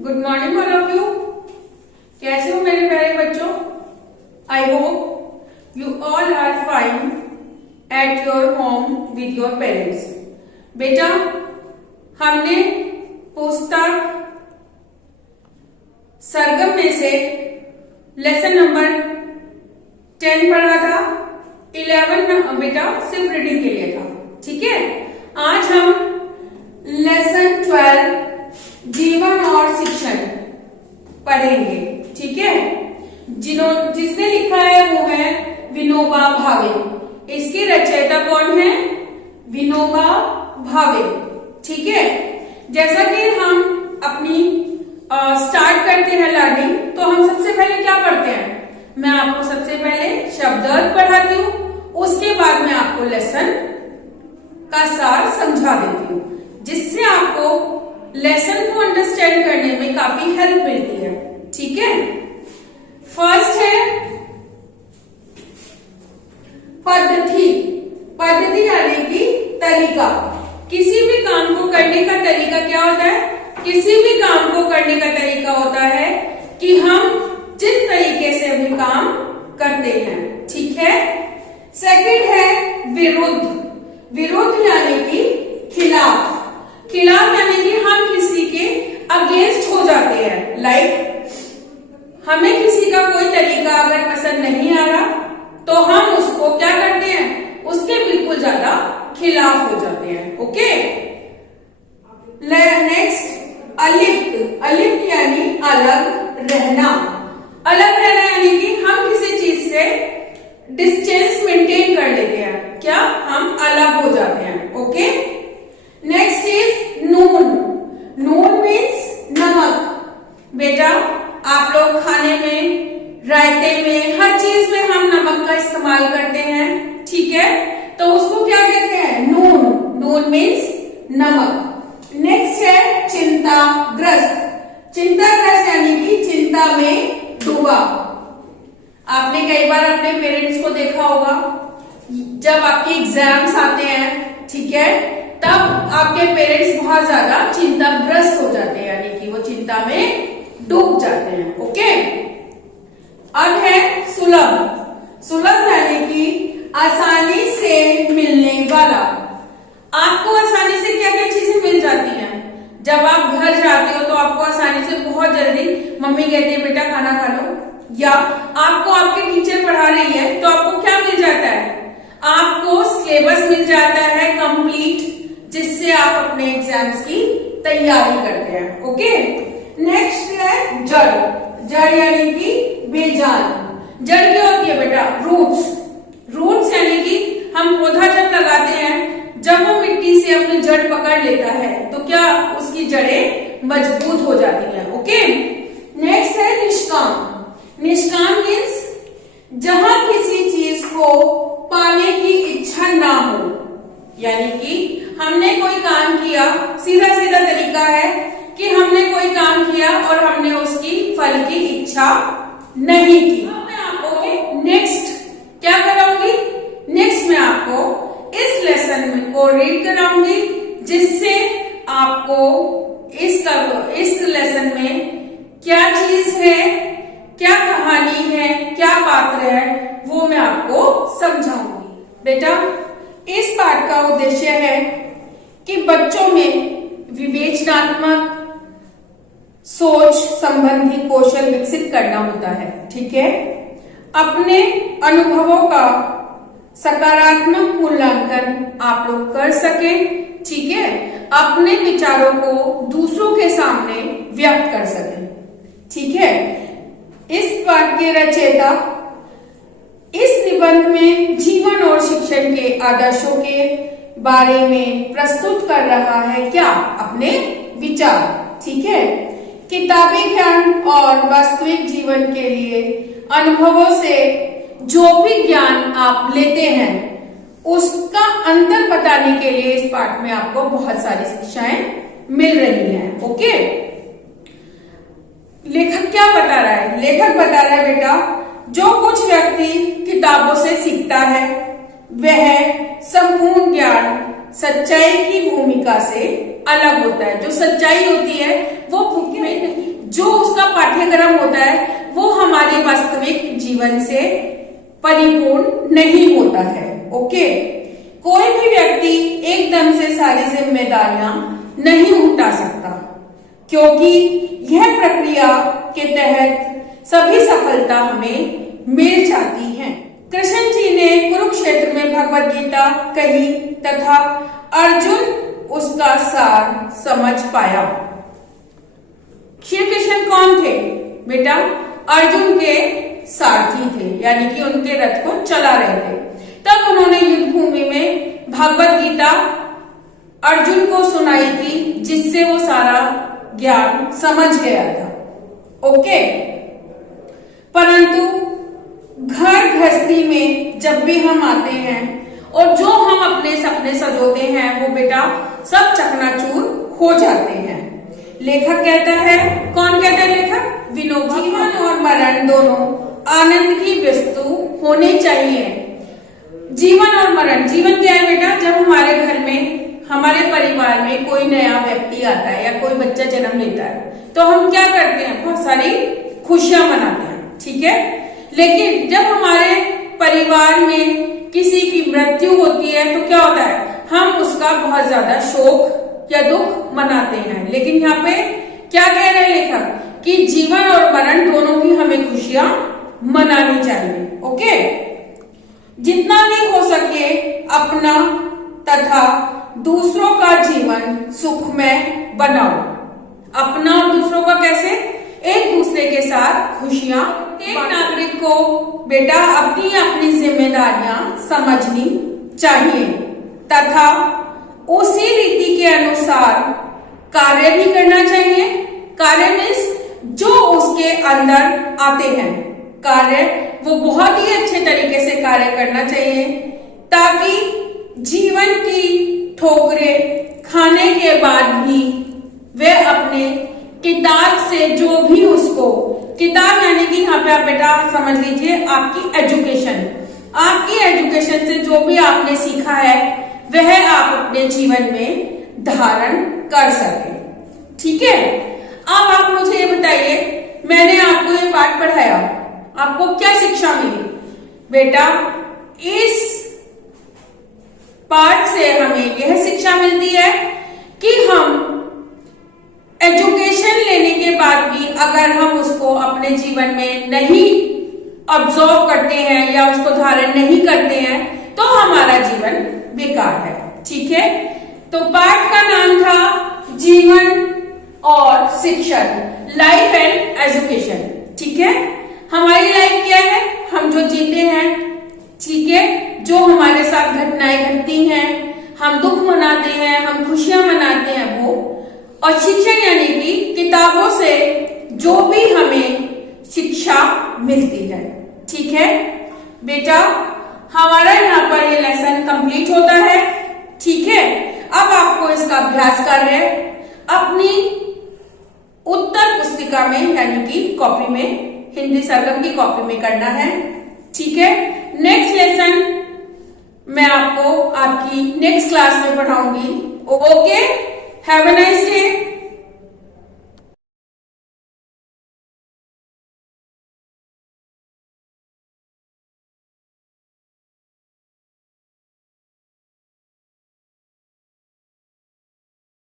Good morning all of you. कैसे हो मेरे प्यारे बच्चों? I hope you all are fine at your home with your parents. बेटा, हमने पुस्तक सरगम में से लेसन नंबर 10 पढ़ा था। 11 बेटा सिर्फ रीडिंग के लिए था, ठीक है। आज हम लेसन 12 जीवन और शिक्षण पढ़ेंगे, ठीक है। जिसने लिखा है वो है विनोबा भावे। इसके रचयिता कौन है? विनोबा भावे, ठीक है। जैसा कि हम अपनी स्टार्ट करते हैं लर्निंग, तो हम सबसे पहले क्या पढ़ते हैं? मैं आपको सबसे पहले शब्दार्थ पढ़ाती हूँ, उसके बाद मैं आपको लेसन का सार समझा देती हूँ, जिससे आपको लेसन को अंडरस्टैंड करने में काफी हेल्प मिलती है, ठीक है। फर्स्ट है पद्धति। पद्धति यानी कि तरीका। किसी भी काम को करने का तरीका क्या होता है? किसी भी काम को करने का तरीका होता है कि हम जिस तरीके से भी काम करते हैं, ठीक है। सेकंड है विरुद्ध। विरुद्ध यानी कि खिलाफ। खिलाफ यानी कि हम किसी के अगेंस्ट हो जाते हैं। लाइक हमें किसी का कोई तरीका अगर पसंद नहीं आ रहा, तो हम उसको क्या करते हैं? उसके बिल्कुल ज्यादा खिलाफ हो जाते हैं, ओके। नेक्स्ट अलिप्त। अलिप्त यानी अलग रहना। अलग रहना यानी कि हम किसी चीज से डिस्टेंस मेंटेन कर लेते हैं। क्या? हम अलग हो जाते हैं, okay. Next is Noon. Noon means नमक। बेटा, आप लोग खाने में, रायते में, हर चीज में हम नमक का इस्तेमाल करते हैं, ठीक है। तो उसको क्या कहते हैं? नून। नून मीन्स नमक। नेक्स्ट है चिंताग्रस्त। चिंताग्रस्त यानी कि चिंता में डूबा। आपने कई बार अपने पेरेंट्स को देखा होगा, जब आपके एग्जाम्स आते हैं, ठीक है, तब आपके पेरेंट्स बहुत ज्यादा चिंताग्रस्त हो जाते हैं, यानी कि वो चिंता में डूब जाते हैं, ओके। अब है सुलभ। सुलभ यानी कि आसानी से मिलने वाला। आपको आसानी से क्या क्या चीजें मिल जाती हैं? जब आप घर जाते हो तो आपको आसानी से बहुत जल्दी मम्मी कहती है बेटा खाना खा लो, या आपको आपके टीचर पढ़ा रही है तो आपको क्या मिल जाता है? आपको सिलेबस मिल जाता है कंप्लीट, जिससे आप अपने एग्जाम्स की तैयारी करते हैं, ओके। नेक्स्ट है जड़। जड़ यानी कि बेजान। जड़ क्या होती है बेटा? रूट्स। रूट्स यानी कि हम पौधा जब लगाते हैं, जब वो मिट्टी से अपनी जड़ पकड़ लेता है, तो क्या उसकी जड़ें मजबूत हो जाती हैं, ओके। नेक्स्ट है निष्काम। निष्काम मीन्स जहां किसी चीज को पाने की इच्छा ना हो, यानी कि हमने कोई काम किया, सीधा सीधा तरीका है कि हमने कोई काम किया और हमने उसकी फल की इच्छा नहीं की। मैं आपको नेक्स्ट क्या कराऊंगी? नेक्स्ट मैं आपको इस लेसन को रीड कराऊंगी, जिससे आपको इस लेसन में क्या चीज है, क्या कहानी है, क्या पात्र है, वो मैं आपको समझाऊंगी। बेटा, इस पाठ का उद्देश्य है कि बच्चों में विवेचनात्मक सोच संबंधी कौशल विकसित करना होता है, ठीक है। अपने अनुभवों का सकारात्मक मूल्यांकन आप लोग कर सके, ठीक है। अपने विचारों को दूसरों के सामने व्यक्त कर सके, ठीक है। इस पाठ के रचयिता इस निबंध में जीवन और शिक्षण के आदर्शों के बारे में प्रस्तुत कर रहा है, क्या? अपने विचार, ठीक है। किताबी ज्ञान और वास्तविक जीवन के लिए अनुभवों से जो भी ज्ञान आप लेते हैं, उसका अंतर बताने के लिए इस पाठ में आपको बहुत सारी शिक्षाएं मिल रही हैं, ओके। लेखक क्या बता रहा है? लेखक बता रहा है बेटा, जो कुछ व्यक्ति किताबों से सीखता है, वह संपूर्ण ज्ञान सच्चाई की भूमिका से अलग होता है। जो सच्चाई होती है वो भूख में नहीं कार्यक्रम होता है वो हमारे वास्तविक जीवन से परिपूर्ण नहीं होता है। ओके, कोई भी व्यक्ति एकदम से सारी जिम्मेदारियां नहीं उठा सकता, क्योंकि यह प्रक्रिया के तहत सभी सफलता हमें मिल जाती है। कृष्ण जी ने कुरुक्षेत्र में भगवत गीता कही तथा अर्जुन उसका सार समझ पाया। श्री कृष्ण कौन थे बेटा? अर्जुन के सारथी थे, यानी कि उनके रथ को चला रहे थे। तब उन्होंने युद्ध भूमि में भगवत गीता अर्जुन को सुनाई थी, जिससे वो सारा ज्ञान समझ गया था। ओके, परंतु घर गृहस्थी में जब भी हम आते हैं और जो हम अपने सपने सजोते हैं वो बेटा सब चकनाचूर हो जाते हैं। लेखक कहता है, कौन कहता है लेखक? विनोबा। जीवन और मरण दोनों आनंद की वस्तु होने चाहिए। जीवन और मरण, जीवन क्या है बेटा? जब हमारे घर में, हमारे परिवार में कोई नया व्यक्ति आता है या कोई बच्चा जन्म लेता है तो हम क्या करते हैं? बहुत सारी खुशियां मनाते हैं, ठीक है। लेकिन जब हमारे परिवार में किसी की मृत्यु होती है तो क्या होता है? हम उसका बहुत ज्यादा शोक या दुख मनाते हैं। लेकिन यहाँ पे क्या कह रहे हैं लेखक? कि जीवन और मरण दोनों की हमें खुशियां मनानी चाहिए। ओके, जितना भी हो सके अपना तथा दूसरों का जीवन सुखमय बनाओ। अपना और दूसरों का कैसे? एक दूसरे के साथ खुशियां। एक नागरिक को बेटा अपनी अपनी जिम्मेदारियां समझनी चाहिए तथा उसी रीति के अनुसार कार्य भी करना चाहिए। कार्य मीन्स जो उसके अंदर आते हैं कार्य, वो बहुत ही अच्छे तरीके से कार्य करना चाहिए, ताकि जीवन की ठोकरें खाने के बाद भी वे अपने किताब से जो भी उसको, किताब यानी कि यहाँ पे आप बेटा समझ लीजिए आपकी एजुकेशन, आपकी एजुकेशन से जो भी आपने सीखा है वह आप अपने जीवन में धारण कर सके। ठीक है, अब आप मुझे ये बताइए, मैंने आपको ये पाठ पढ़ाया, आपको क्या शिक्षा मिली? बेटा इस पाठ से हमें यह शिक्षा मिलती है कि हम एजुकेशन लेने के बाद भी अगर हम उसको अपने जीवन में नहीं ऑब्जर्व करते हैं या उसको धारण नहीं करते हैं तो हमारा जीवन बेकार है। ठीक है, तो पाठ का नाम था जीवन और शिक्षण, लाइफ एंड एजुकेशन। ठीक है, हमारी लाइफ क्या है? हम जो जीते हैं, ठीक है, जो हमारे साथ घटनाएं घटती हैं, हम दुख मनाते हैं, हम खुशियां मनाते हैं वो, और शिक्षण यानी कि किताबों से जो भी हमें शिक्षा मिलती है। ठीक है बेटा, हमारा यहाँ पर ये लेसन कंप्लीट होता है। ठीक है, अब आपको इसका अभ्यास कार्य अपनी उत्तर पुस्तिका में यानी कि कॉपी में, हिंदी सरगम की कॉपी में करना है। ठीक है, नेक्स्ट लेसन मैं आपको आपकी नेक्स्ट क्लास में पढ़ाऊंगी। Okay, have a nice day.